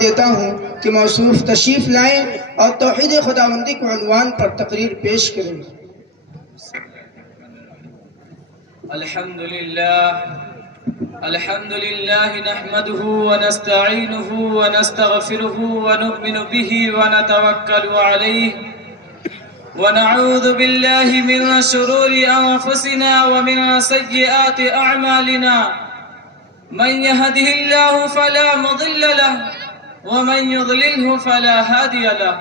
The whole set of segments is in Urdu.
دیتا ہوں کہ موصوف تشریف لائیں اور توحید خداوندی کو عنوان پر تقریر پیش کریں۔ الحمد لله نحمده ونستعينه ونستغفره ونؤمن به ونتوكل عليه ونعوذ بالله من شرور أنفسنا ومن سيئات أعمالنا من يهده الله فلا مضل له ومن يضلله فلا هادي له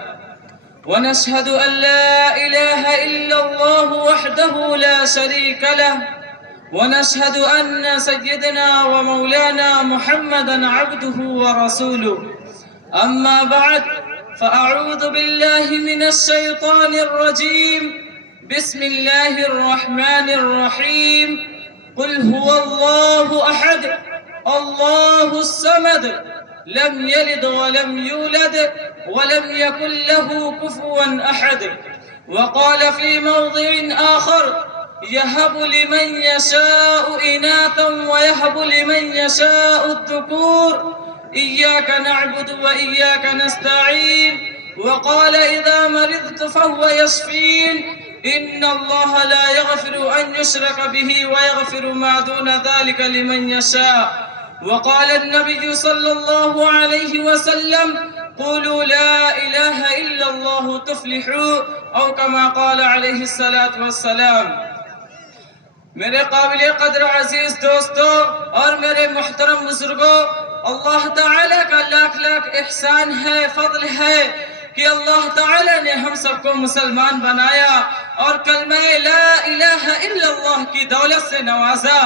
ونشهد أن لا إله إلا الله وحده لا شريك له ونشهد أن سيدنا ومولانا محمدا عبده ورسوله أما بعد فأعوذ بالله من الشيطان الرجيم بسم الله الرحمن الرحيم قل هو الله أحد الله الصمد لم يلد ولم يولد ولم يكن له كفوا أحد وقال في موضع آخر يهب لمن يشاء إناثا ويهب لمن يشاء الذكور إياك نعبد وإياك نستعين وقال إذا مرضت فهو يشفين إن الله لا يغفر أن يشرك به ويغفر ما دون ذلك لمن يشاء وقال النبي صلى الله عليه وسلم قولوا لا إله إلا الله تفلحوا أو كما قال عليه الصلاة والسلام۔ میرے قابل قدر عزیز دوستو اور میرے محترم بزرگوں، اللہ تعالیٰ کا لاکھ لاکھ احسان ہے، فضل ہے کہ اللہ تعالیٰ نے ہم سب کو مسلمان بنایا اور کلمہ لا الہ الا اللہ کی دولت سے نوازا۔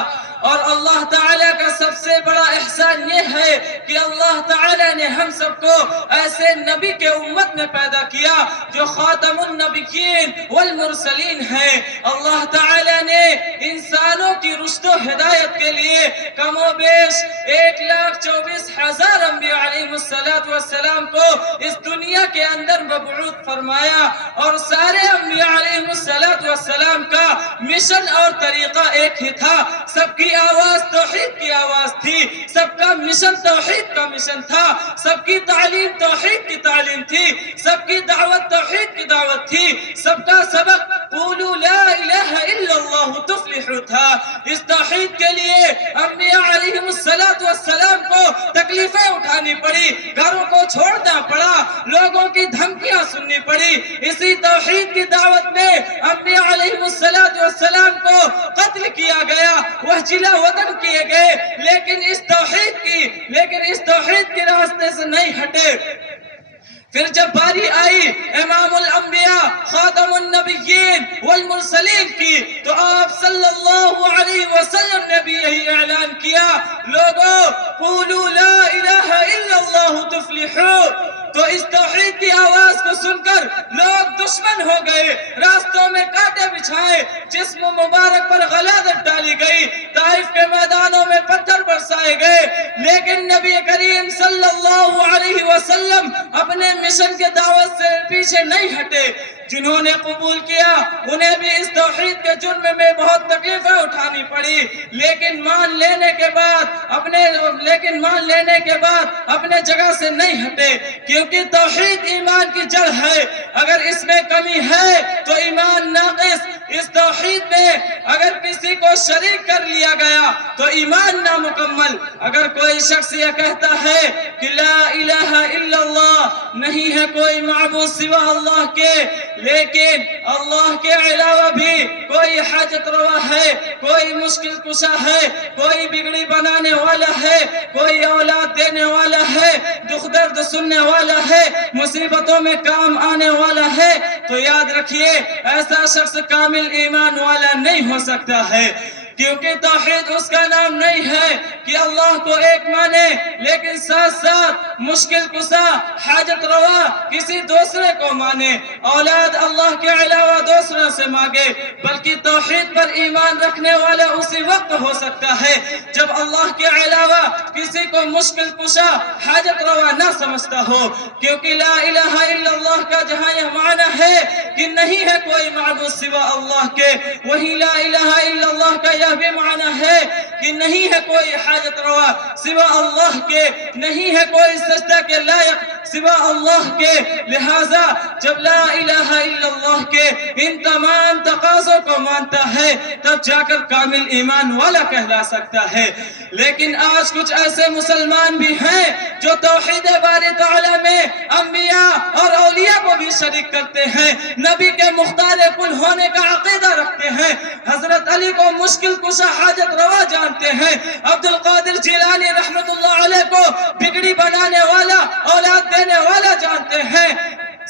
اور اللہ تعالیٰ کا سب سے بڑا احسان یہ ہے کہ اللہ تعالیٰ نے ہم سب کو ایسے نبی کے امت میں پیدا کیا جو خاتم النبیین والمرسلین ہیں۔ اللہ تعالیٰ نے انسانوں کی رشد و ہدایت کے لیے کم و بیش 1,24,000 انبیاء علیہ السلام کو اس دنیا کے اندر مبعوث فرمایا، اور سارے انبیاء علیہ السلام کا مشن اور طریقہ ایک ہی تھا۔ سب کی آواز توحید کی آواز تھی، سب کا مشن توحید کا مشن تھا، سب کی تعلیم توحید کی تعلیم تھی، سب کی دعوت توحید کی دعوت تھی، سب کا سبق قولوا لا الہ الا اللہ تفلحوا تھا۔ اس توحید کے لیے انبیاء علیہ السلام کو تکلیفیں اٹھانی پڑی، گھروں کو چھوڑنا پڑا، لوگوں کی دھمکیاں سننی پڑی۔ اسی توحید کی دعوت میں انبیاء علیہ السلام کو قتل کیا گیا، وحشیلہ وطن کیے گئے، لیکن اس توحید کے راستے سے نہیں ہٹے۔ پھر جب باری آئی امام الانبیاء خاتم النبیین والمرسلین کی، تو آپ صلی اللہ علیہ وسلم نے بھی یہی اعلان کیا، لوگوں قولوا لا الہ الا اللہ تفلحوا۔ تو اس توحید کی آواز کو سن کر لوگ دشمن ہو گئے، راستوں میں کانٹے بچھائے، جسم مبارک پر غلازت ڈالی گئی، طائف کے میدانوں میں پتھر برسائے گئے، لیکن نبی کریم صلی اللہ علیہ وسلم اپنے مشن کے دعوت سے پیچھے نہیں ہٹے۔ جنہوں نے قبول کیا انہیں بھی اس توحید کے جرم میں بہت تکلیفیں اٹھانی پڑی، لیکن مان لینے کے بعد اپنے جگہ سے نہیں ہٹے، کیونکہ توحید ایمان کی جڑ ہے۔ اگر اس میں کمی ہے تو ایمان ناقص۔ اس توحید میں اگر کسی کو شریک کر لیا گیا تو ایمان نامکمل۔ اگر کوئی شخص یہ کہتا ہے کہ لا الہ الا اللہ، نہیں ہے کوئی معبود سوا اللہ کے، لیکن اللہ کے علاوہ بھی کوئی حاجت روا ہے، کوئی مشکل کشا ہے، کوئی بگڑی بنانے والا ہے، کوئی اولاد دینے والا ہے، دکھ درد سننے والا ہے، مصیبتوں میں کام آنے والا ہے، تو یاد رکھیے ایسا شخص کامل ایمان والا نہیں ہو سکتا ہے، کیونکہ توحید اس کا نام نہیں ہے کہ اللہ کو ایک مانے لیکن ساتھ ساتھ مشکل کشا حاجت روا کسی دوسرے کو مانے، اولاد اللہ کے علاوہ دوسروں سے مانگے، بلکہ توحید پر ایمان رکھنے والا اسی وقت ہو سکتا ہے جب اللہ کے علاوہ کسی کو مشکل کشا حاجت روا نہ سمجھتا ہو، کیونکہ لا الہ الا اللہ کا جہاں یہ معنی ہے کہ نہیں ہے کوئی معبود سوا اللہ کے، وہی لا الہ الا اللہ کا یہ بھی معنی ہے کہ نہیں ہے کوئی حاجت روا سوا اللہ کے، نہیں ہے کوئی سجدہ کے لائق سوا اللہ کے۔ لہذا جب لا الہ الا اللہ کے ان تمام تقاضوں کو مانتا ہے تب جا کر کامل ایمان والا کہلا سکتا ہے۔ لیکن آج کچھ ایسے مسلمان بھی ہیں جو توحید باری تعالی میں انبیاء اور اولیاء کو بھی شریک کرتے ہیں، نبی کے مختار کل ہونے کا عقیدہ رکھتے ہیں، حضرت علی کو مشکل کشا حاجت روا جانتے ہیں، عبد القادر جیلانی رحمت اللہ علیہ کو بگڑی بنانے والا اولاد دینے والا جانتے ہیں،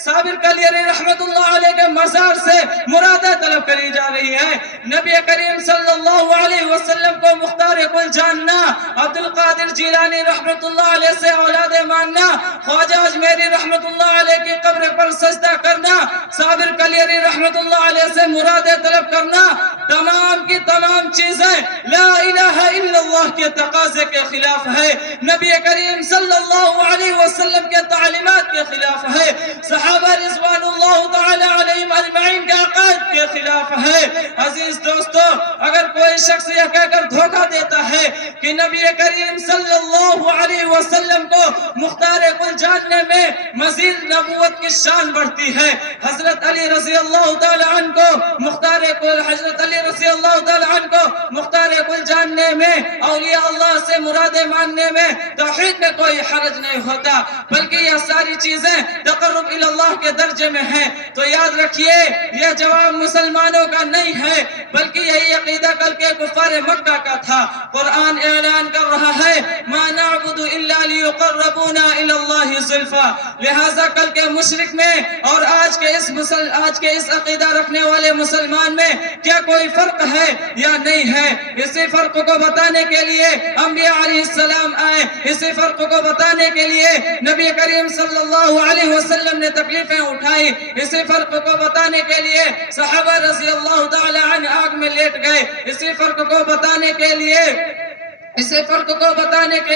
صابر کلیری رحمت اللہ علیہ کے مزار سے مرادیں طلب کری جا رہی ہے، نبی کریم صلی اللہ علیہ وسلم کو مختار کل جاننا، عبد القادر جیلانی رحمت اللہ علیہ سے اولاد ماننا، خواجہ اجمیری رحمت اللہ علیہ کی قبر پر سجدہ کرنا، صابر کلیری رحمت اللہ علیہ سے مرادیں طلب کرنا، تمام کی تمام چیزیں لا الہ الا اللہ کے تقاضے کے خلاف ہے، نبی کریم صلی اللہ علیہ وسلم کے تعلیمات کے خلاف ہے، صحابہ رضوان اللہ تعالی علیہم اجمعین کے عقائد کے خلاف ہے۔ عزیز دوستو، اگر کوئی شخص یہ کہہ کر دھوکہ دیتا ہے کہ نبی کریم صلی اللہ علیہ وسلم کو مختار کل جاننے میں مزید نبوت کی شان بڑھتی ہے، حضرت علی رضی اللہ تعالی عنہ کو مختار کل، حضرت علی رضی اللہ تعالی عنہ کو مختار کل جاننے میں، اولیاء اللہ سے مرادیں ماننے میں توحید میں کوئی حرج نہیں ہوتا، بلکہ یہ ساری چیزیں تقرب اللہ کے درجے میں ہیں۔ تو یاد رکھیے یہ جواب مسلمانوں کا نہیں ہے، بلکہ یہی عقیدہ کل کے کفار مکہ کا تھا۔ قرآن اعلان کر رہا ہے ما نعبد الا لیقربونا الی اللہ زلفا، لہذا کل کے مشرک میں اور آج کے اس عقیدہ رکھنے والے مسلمان میں کیا کوئی فرق ہے یا نہیں ہے؟ اسی فرق کو بتانے کے لیے انبیاء علیہ السلام آئے، اسی فرق کو بتانے کے لیے نبی کریم صلی اللہ علیہ وسلم نے تکلیفیں اٹھائی، اسی فرق کو بتانے کے لیے صحابہ رضی اللہ تعالی عنہ آگ میں لیٹ گئے، اسی فرق کو بتانے کے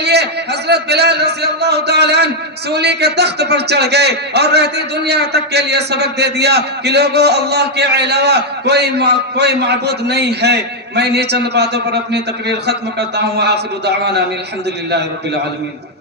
لیے حضرت بلال رضی اللہ تعالی عنہ سولی کے تخت پر چڑھ گئے اور رہتی دنیا تک کے لیے سبق دے دیا کہ لوگوں اللہ کے علاوہ کوئی معبود نہیں ہے۔ میں انہی چند باتوں پر اپنی تقریر ختم کرتا ہوں، آخر دعوانا الحمدللہ رب العالمین۔